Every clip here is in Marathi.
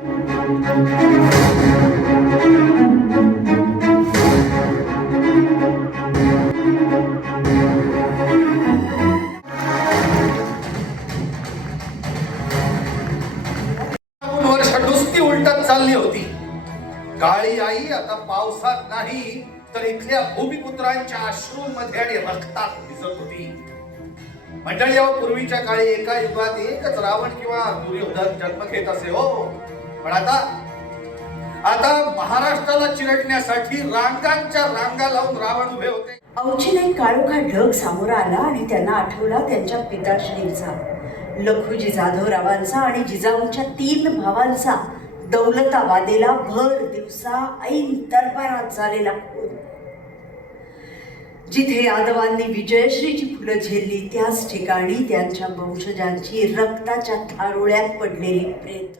वर्ष नुसती उलटत चालली होती. काळी आई आता पावसात नाही तर इथल्या भूमिपुत्रांच्या अश्रूमध्ये आणि रक्तात दिसत होती. मंडळी, पूर्वीच्या काळी एका युगात एकच रावण किंवा दुर्योधन जन्म घेत असे हो. पण आता महाराष्ट्राला चिरडण्यासाठी रांगांच्या रांगा लावून रावण उभे होते. अवचिने काळोखा ढग सामोरा आला आणि त्यांना आठवला त्यांच्या पिताश्रींचा, लखुजी जाधवरावांचा आणि जिजाऊंच्या 3 भावांचा दौलताबादेला भर दिवसा ऐन दरबारात झालेला खून. जिथे यादवांनी विजयश्रीची फुलं झेलली त्याच ठिकाणी त्यांच्या वंशजांची रक्ताच्या थारोळ्यात पडलेली प्रेत.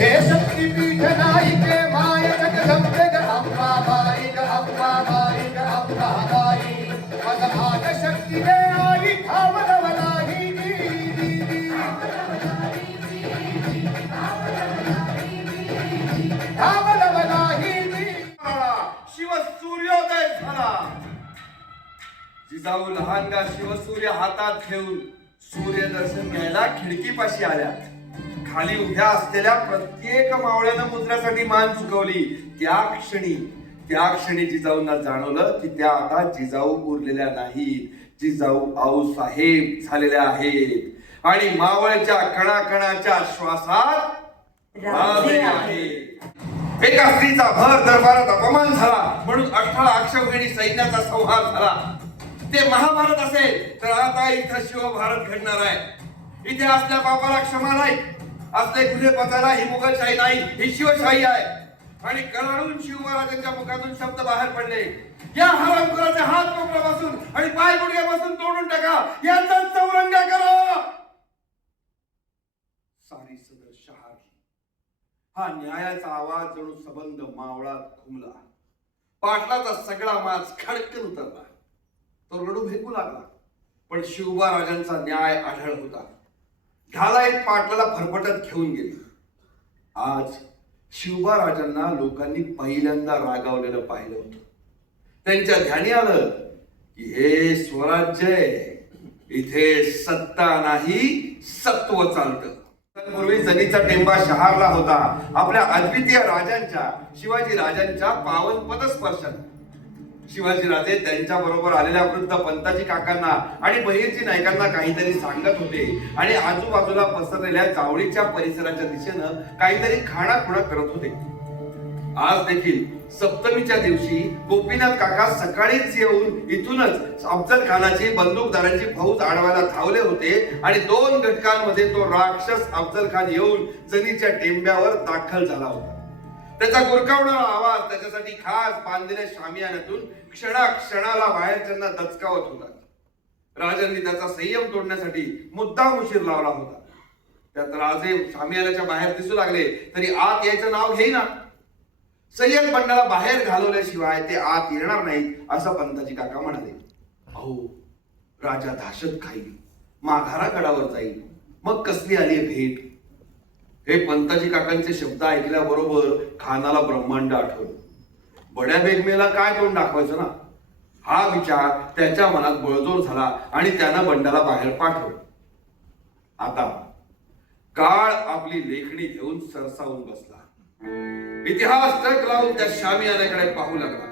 हे शक्तीपीठ नाईके माय जगदंबे ग अंबाबाई ग अंबाबाई ग अंबाबाई, मग भाग शक्ती दे आई ठावरवलाही शिवसूर्योदय झाला. जिजाऊ लहानगा शिवसूर्य हातात घेऊन सूर्यदर्शन घ्यायला खिडकीपाशी आल्या. खाली उभ्या असलेल्या प्रत्येक मावळ्यानं मुद्रासाठी मान चुकवली. त्या क्षणी जिजाऊंना जाणवलं की त्या आता जिजाऊ उरलेल्या नाहीत, जिजाऊ आऊसाहेब झालेल्या आहेत आणि मावळच्या कणाकणाच्या श्वासात राजे आहेत. एका स्त्रीचा भर दरबारात अपमान झाला म्हणून 18 अक्षौहिणी सैन्याचा संहार झाला. ते महाभारत असेल तर आता इथं शिवभारत घडणार आहे. इथे असल्या पापाला क्षमा नाही, असले गुन्हे पचायला ही मुघलशाही नाही, ही शिवशाही आहे. आणि कडाडून शिवराजांच्या मुखातून शब्द बाहेर पडले, या हरामखोराचे हात कोपरापासून आणि पाय गुडघ्यापासून तोडून टाका, यांचा चौरंगा करा. सारी सदर शहारली. हा न्यायाचा आवाज जणू सबंध मावळात घुमला. पाटलाचा सगळा माज खडकन उतरला. तो रडू भेकू लागला. पण शिवबा राजांचा न्याय आढळ होता. ढालाईत पाटलाला फरफटत घेऊन गेली. आज शिवबा राजांना लोकांनी पहिल्यांदा रागावलेलं पाहिलं होतं. त्यांच्या ध्यानी आलं की हे स्वराज्य आहे, इथे सत्ता नाही सत्व चालतं. पूर्वी जनीचा टेंबा शहारला होता आपल्या अद्वितीय राजांच्या, शिवाजी राजांच्या पावन पदस्पर्शात. शिवाजी राजे त्यांच्या बरोबर आलेल्या वृद्ध पंताजी काकांना आणि बहिर्जी नायकांना काहीतरी सांगत होते आणि आजूबाजूला पसरलेल्या चावडीच्या परिसराच्या दिशेनं काहीतरी खाणाखुणा करत होते. आज देखील सप्तमीच्या दिवशी गोपीनाथ काका सकाळीच येऊन इथूनच अफजल खानाची बंदूकदारांची फौज अडवायला धावले होते आणि 2 घटकांमध्ये तो राक्षस अफजल खान येऊन जनीच्या टेंब्यावर दाखल झाला होता. त्याचा गुरकावणारा आवाज त्याच्यासाठी खास बांधलेल्या शामियानातून क्षणाला बाहेरच्यांना दचकावत होता. राजांनी त्याचा संयम तोडण्यासाठी मुद्दाम उशीर लावला होता. त्यात राजे शामियानाच्या बाहेर दिसू लागले तरी आत यायचं नाव घेईना. सय्यद बंडाला बाहेर घालवल्याशिवाय ते आत येणार नाहीत असं पंताजी काका म्हणाले. अहो, राजा दहशत खाईल, माघारागडावर जाईल, मग कसली आली भेट. हे पंताजी काकांचे शब्द ऐकल्याबरोबर खानाला ब्रह्मांड आठवलं. बड्या बेगमेला काय तोंड दाखवायचं ना, हा विचार त्याच्या मनात बळजोर झाला आणि त्यानं बंडाला बाहेर पाठवलं. आता काळ आपली लेखणी घेऊन सरसावून बसला. इतिहास टक लावून त्या शामियानाकडे पाहू लागला.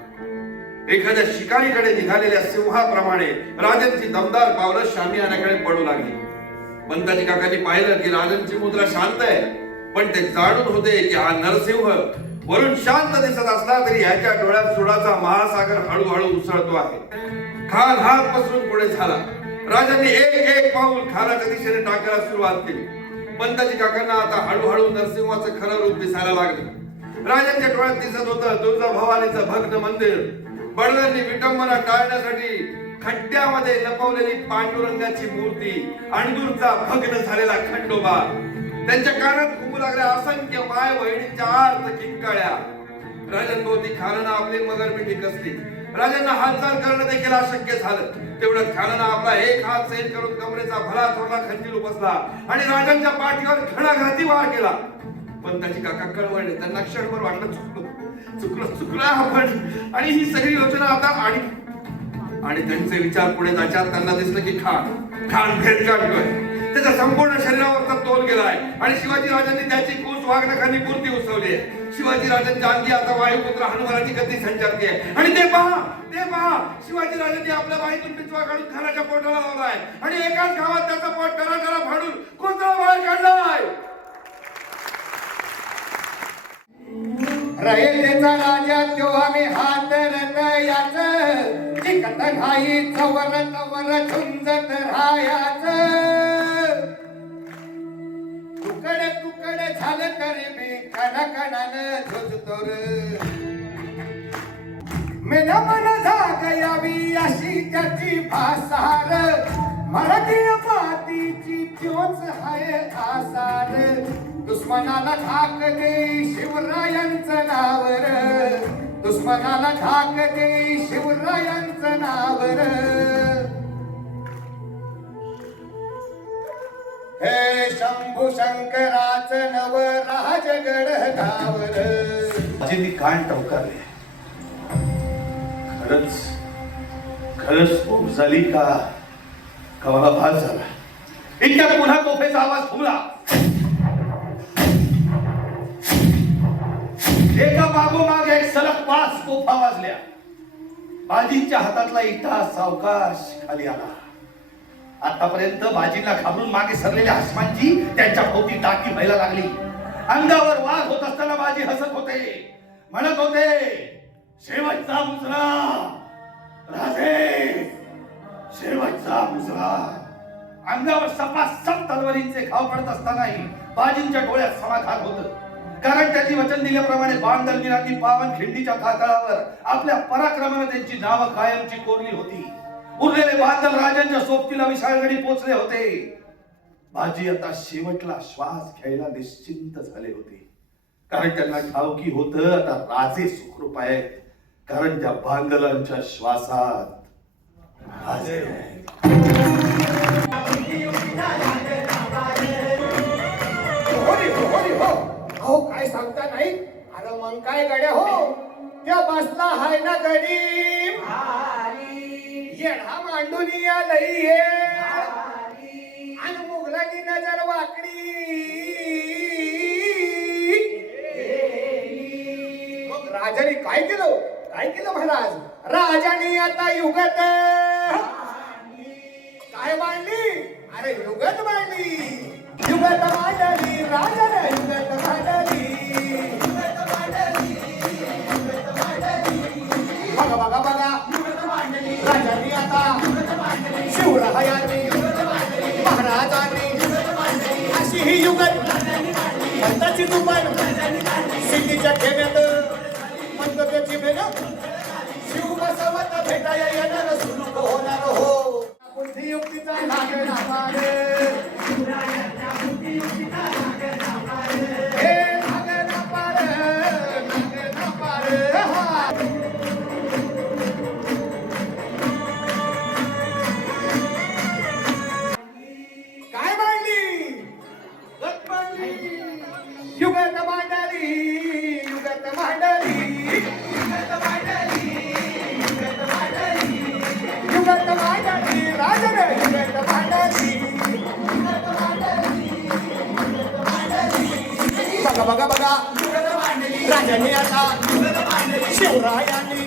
एखाद्या शिकारीकडे निघालेल्या सिंहाप्रमाणे राजांची दमदार पावलं शामियानाकडे पडू लागली. पंताजी काकांनी पाहिलं की राजांची मुद्रा शांत आहे, पण ते जाणून होते की हा नरसिंह वरून शांत दिसत असला तरी याच्या डोळ्यात सुडाचा महासागर हळूहळू उसळतो आहे. खान हात पसरून पुढे झाला. राजांनी एक पाऊल खानाच्या दिशेने टाकायला सुरुवात केली. पंताजी काकांना आता हळूहळू नरसिंहाचं खरं रूप दिसायला लागले. राजांच्या डोळ्यात दिसत होतं तुळजाभवानीचं भग्न मंदिर. बडव्यांनी विटंबना टाळण्यासाठी खड्ड्यामध्ये लपवलेली पांडुरंगाची मूर्ती, अणदूरचा भग्न झालेला खंडोबा, त्यांच्या कानात घुमू लागल्या असंख्य माय बहिणींच्या आर्त किंकाळ्या. राजांभोवती खानानं आपली मगरमिठी कसली. राजांना हालचाल करणं देखील अशक्य झालं. तेवढं खानानं आपला एक हात सैल करून कमरेचा भला थोरला खंजीर उपसला आणि राजांच्या पाठीवर घणाघाती वार केला. पण त्याची काका कळवळले. त्यांना क्षणभर वाटलं चुकलं आपण आणि ही सगळी योजना आता आणि त्यांचे विचार पुढे जायच्यात त्यांना दिसलं की खान भेद काढतोय. त्याच्या संपूर्ण शरीरावरचा तोल गेलाय आणि शिवाजी राजांनी त्याची कूच वाघनखांनी पूर्ती उसवली आहे. शिवाजी राजांच्या अंगी आता वायुपुत्र हनुमानाची गती संचारते आहे. आणि ते पहा शिवाजी राजांनी आपल्या बाईतून पिचवा काढून खानाच्या पोटाला लावलाय आणि एकाच गावात त्याचा पोट टराटरा फाडून कोणता बाहेर काढलाय. रयतेचा राजा तो आम्ही हात रतयाच जिकत घाई चवर तवर झुंजत राहायाच. तुकड झालं तरी मी कणाकणानं झुजतो रे. मेना मन जाग यावी अशी त्याची भासार मराठी मातीची त्योच हाय आसार. दुश्मनाला धाक दे शिवरायांचं नावर दुश्मनाला धाक दे शिवरायांचं नावर. हे शंभू शंकराचं नव राजगड गावर. माझी कान टवकारले. खरंच खूप झाली का मला भास झाला. इतक्यात पुन्हा तोफेचा आवाज घुमला. एका मागोमाग एक सलग 5 तोफा वाजल्या. बाजींच्या हातातला इटा सावकाश खाली आला. आतापर्यंत बाजींना घाबरून मागे सरलेल्या हसमांची त्यांच्या भोवती टाकी व्हायला लागली. अंगावर वाघ होत असताना बाजी हसत होते, म्हणत होते, शेवटचा मुजरा राजे, शेवटचा मुजरा. अंगावर सपासप तलवारींचे घाव पडत असतानाही बाजींच्या डोळ्यात समाधान होतं. कारण त्यांनी वचन दिल्याप्रमाणे बाण दलवीरांनी पावन खिंडीच्या कातळावर आपल्या पराक्रमाने त्यांची नावं कायमची कोरली होती. उरलेले बांधल राजांच्या सोबतीला विशाळगडी पोचले होते. बाजी आता शेवटला श्वास घ्यायला निश्चिंत झाले होते. कारण त्यांना ठाऊकी होतं आता राजे सुखरूप आहेत. कारण त्या बांधलांच्या श्वासात राजे आहेत. हो काय सांगता नाही. अरे मग काय गड्या हो त्या बसला हाय ना गडी येणा मांडून लई आणि मुघलांनी नजर वाकडी. मग राजाने काय केलं महाराज. राजाने आता युगत काय मांडली. अरे युगत मांडली. युगत मांडली राजाने युगत मांडली. बघा राजांनी आता शिवरायांनी महाराजांनी अशी ही युगत भक्ताची दुपार सिद्धीच्या ठेव्यात मंदतेची भेट शिव बसवत भेटाया येणार सुरू होणार हो. बुद्धियुक्तीचा लागे नामारे हे लागे नापारे युगत मांडली राजाने युगत मांडली. बघा राजांनी आता शिवरायांनी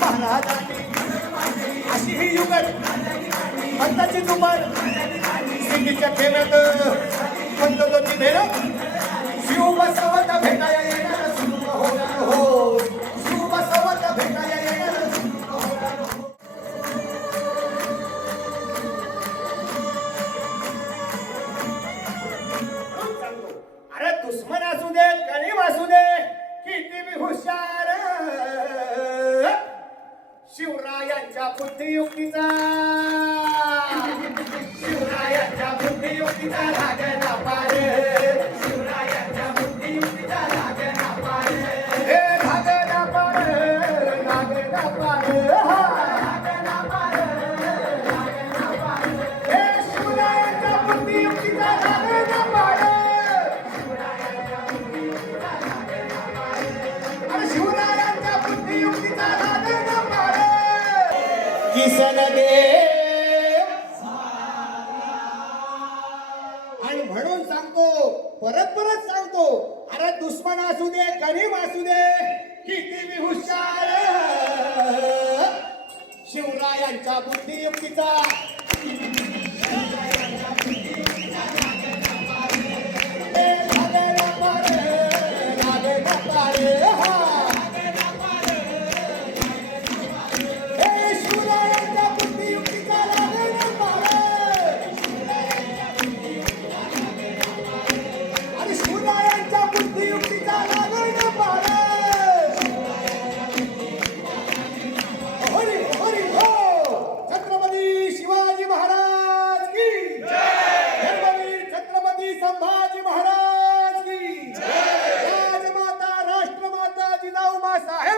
महाराजांनी अशी ही युगत भक्ताची दुपार सिद्धीच्या ठेव्यात पंतोची भेट शिव बसवत भेटाया येणार सुरू होणार हो. शिव बसवत भेटाया येणार सुरू होणार हो. अरे दुश्मन असू दे गरीब असू दे किती बी हुशार शिवरायांच्या बुद्धियुक्तीचा शिवरायांच्या बुद्धियुक्तीचा लागला पार. शिवराया असू दे गरीब असू दे किती बी हुशार शिवरायांच्या बुद्धियुक्तीचा संभाजी महाराज की राजमाता राष्ट्रमाता जिजाऊ माँ साहेब